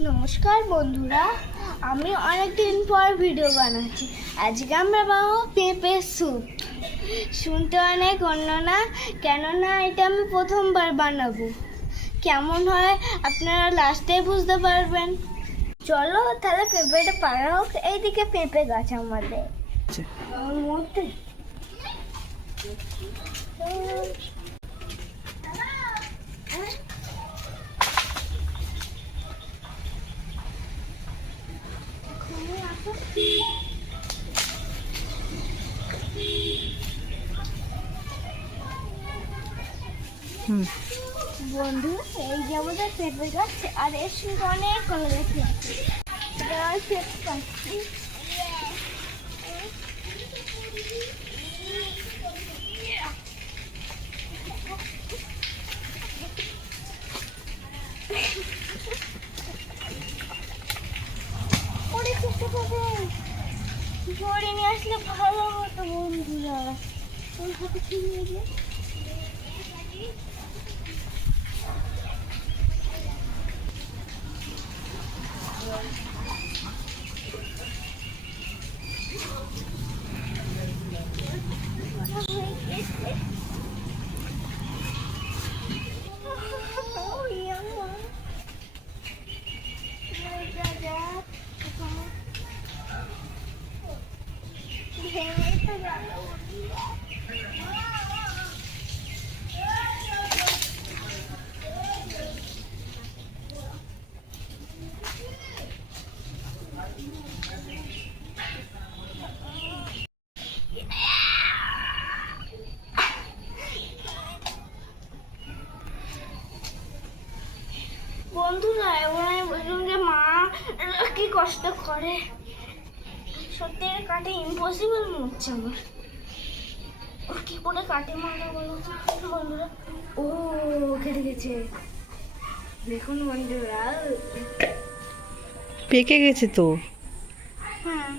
নমস্কার বন্ধুরা, আমি অনেকদিন পর ভিডিও বানাচ্ছি। আজকে আমরা বানাবো পেঁপে স্যুপ। শুনতে অনেক অন্য না, কেননা এটা আমি প্রথমবার বানাবো। কেমন হয় আপনারা লাস্টে বুঝতে পারবেন। চলো তাহলে পেঁপেটা পাড়া হোক। এইদিকে পেঁপে গাছ আমাদের মধ্যে। বন্ধু, এই যে আমাদের পেঁপে গাছ, আর এর সঙ্গে অনেক কলা গাছ আছে। এটা আমি পেঁপে পাচ্ছি। অনেক চেষ্টা করবে, জড়ি নিয়ে আসলে ভালো হতো বন্ধুরা। ওই হাতে ঠিক নিয়ে গিয়ে বন্ধুরা, ওরা বললাম যে মা কি কষ্ট করে। সত্যি কাটে ইম্পসিবল মনে হচ্ছে আমার। কি করে কাটে মারা বলো বন্ধুরা। ও কেটে গেছে, দেখুন বন্ধুরা, পেকে গেছে তো। হ্যাঁ।